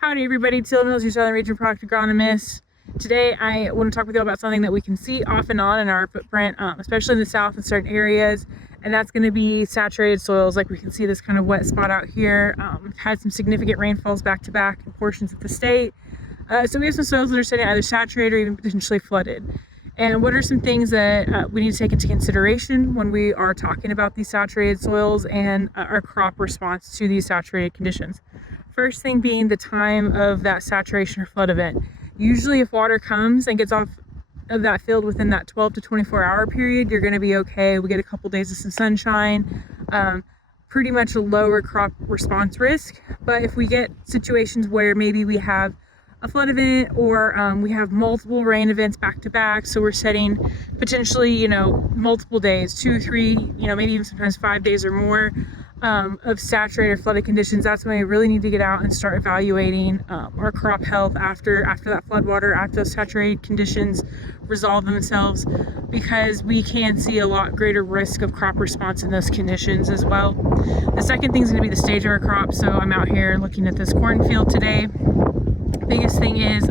Howdy everybody, Till Mills, your Southern Region Product Agronomist. Today I want to talk with you about something that we can see off and on in our footprint, especially in the south in certain areas, and that's going to be saturated soils. Like we can see this kind of wet spot out here. We've had some significant rainfalls back to back in portions of the state. So we have some soils that are sitting either saturated or even potentially flooded. And what are some things that we need to take into consideration when we are talking about these saturated soils and our crop response to these saturated conditions? First thing being the time of that saturation or flood event. Usually if water comes and gets off of that field within that 12 to 24 hour period, you're going to be okay. We get a couple days of some sunshine, pretty much a lower crop response risk. But if we get situations where maybe we have a flood event or we have multiple rain events back to back, so we're setting potentially, multiple days, 2, 3, maybe even sometimes 5 days or more of saturated or flooded conditions, that's when we really need to get out and start evaluating our crop health after that flood water, after those saturated conditions resolve themselves, because we can see a lot greater risk of crop response in those conditions as well. The second thing is going to be the stage of our crop. So I'm out here looking at this cornfield today. Biggest thing is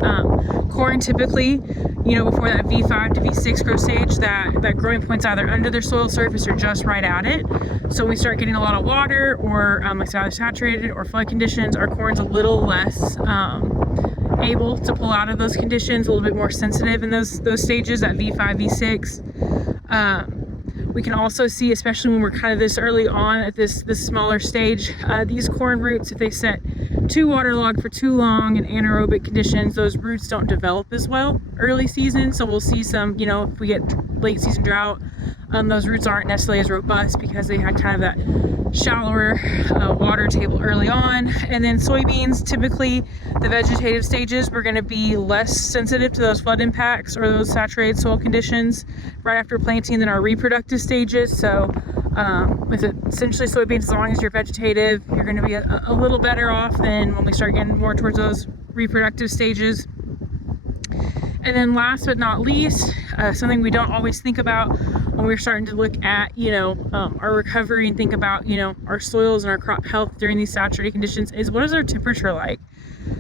corn typically, before that V5 to V6 growth stage, that growing point's either under their soil surface or just right at it. So when we start getting a lot of water or like either saturated or flood conditions, our corn's a little less able to pull out of those conditions, a little bit more sensitive in those stages at V5, V6. We can also see, especially when we're kind of this early on at this smaller stage, these corn roots, if they set too waterlogged for too long in anaerobic conditions, those roots don't develop as well early season. So we'll see some, if we get late season drought, those roots aren't necessarily as robust because they had kind of that shallower water table early on. And then soybeans, typically the vegetative stages, we're going to be less sensitive to those flood impacts or those saturated soil conditions right after planting than our reproductive stages. So with essentially soybeans, as long as you're vegetative, you're going to be a little better off than when we start getting more towards those reproductive stages. And then last but not least, something we don't always think about when we're starting to look at, our recovery and think about, our soils and our crop health during these saturated conditions is, what is our temperature like?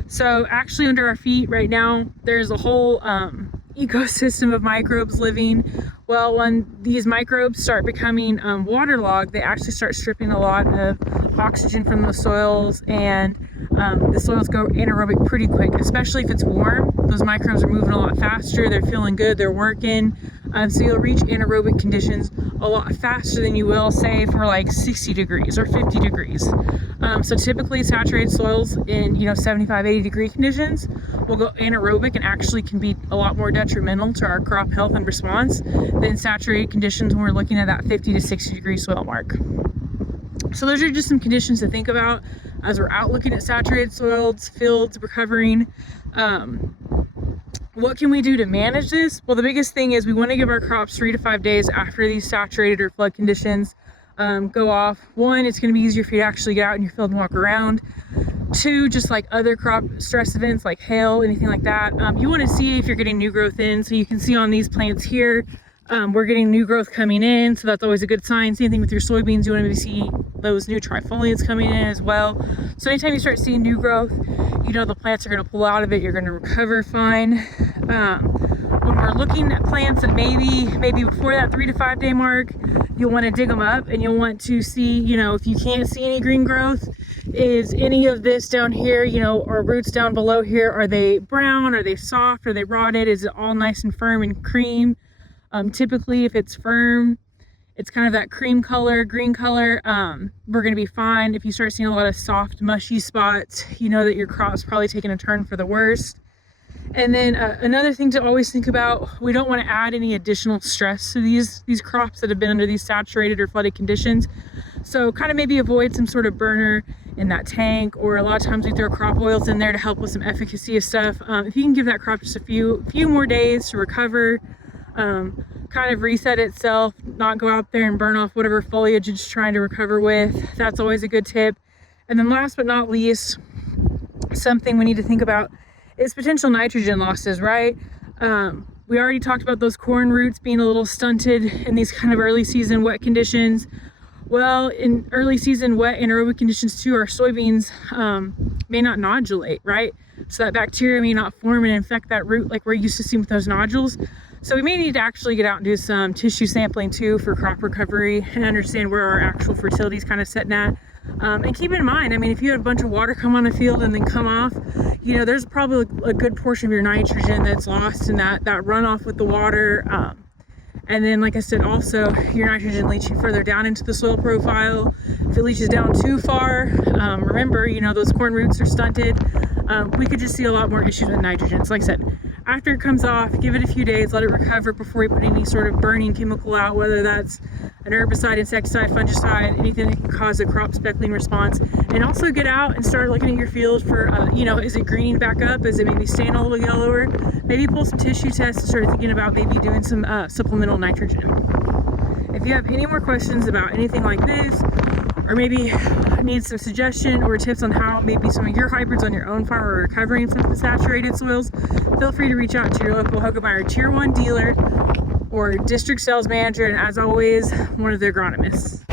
So actually under our feet right now, there's a whole ecosystem of microbes living. Well, when these microbes start becoming waterlogged, they actually start stripping a lot of oxygen from the soils, and the soils go anaerobic pretty quick, especially if it's warm. Those microbes are moving a lot faster, they're feeling good, they're working, so you'll reach anaerobic conditions a lot faster than you will, say, for like 60 degrees or 50 degrees. So typically saturated soils in 75, 80 degree conditions will go anaerobic and actually can be a lot more detrimental to our crop health and response than saturated conditions when we're looking at that 50 to 60 degree soil mark. So those are just some conditions to think about as we're out looking at saturated soils, fields, recovering. What can we do to manage this? Well, the biggest thing is we want to give our crops 3 to 5 days after these saturated or flood conditions go off. 1, it's going to be easier for you to actually get out in your field and walk around. 2, just like other crop stress events like hail, anything like that, you want to see if you're getting new growth in. So you can see on these plants here, we're getting new growth coming in, so that's always a good sign. Same thing with your soybeans, you want to see those new trifoliates coming in as well. So anytime you start seeing new growth, the plants are going to pull out of it, you're going to recover fine. When we're looking at plants that maybe before that 3 to 5 day mark, you'll want to dig them up and you'll want to see, if you can't see any green growth, is any of this down here, or roots down below here, are they brown, are they soft, are they rotted, is it all nice and firm and cream? Typically if it's firm, it's kind of that cream color, green color, we're going to be fine. If you start seeing a lot of soft, mushy spots, that your crop's probably taking a turn for the worst. And then another thing to always think about, we don't want to add any additional stress to these crops that have been under these saturated or flooded conditions. So kind of maybe avoid some sort of burner in that tank, or a lot of times we throw crop oils in there to help with some efficacy of stuff. If you can give that crop just a few more days to recover, kind of reset itself, not go out there and burn off whatever foliage it's trying to recover with, that's always a good tip. And then last but not least, something we need to think about is potential nitrogen losses, right? We already talked about those corn roots being a little stunted in these kind of early season wet conditions. Well, in early season wet anaerobic conditions too, our soybeans may not nodulate, right? So that bacteria may not form and infect that root like we're used to seeing with those nodules. So we may need to actually get out and do some tissue sampling too for crop recovery and understand where our actual fertility is kind of sitting at. And keep in mind, I mean, if you have a bunch of water come on the field and then come off, you know, there's probably a good portion of your nitrogen that's lost in that runoff with the water. And then, like I said, also your nitrogen leaching further down into the soil profile. If it leaches down too far, remember, you know, those corn roots are stunted. We could just see a lot more issues with nitrogen. So like I said, after it comes off, give it a few days, let it recover before you put any sort of burning chemical out, whether that's an herbicide, insecticide, fungicide, anything that can cause a crop speckling response. And also get out and start looking at your field for, you know, is it greening back up? Is it maybe staying a little yellower? Maybe pull some tissue tests and start thinking about maybe doing some supplemental nitrogen. If you have any more questions about anything like this, or maybe need some suggestion or tips on how maybe some of your hybrids on your own farm are recovering from the saturated soils, feel free to reach out to your local Hogemeyer Tier 1 dealer or district sales manager, and as always, one of the agronomists.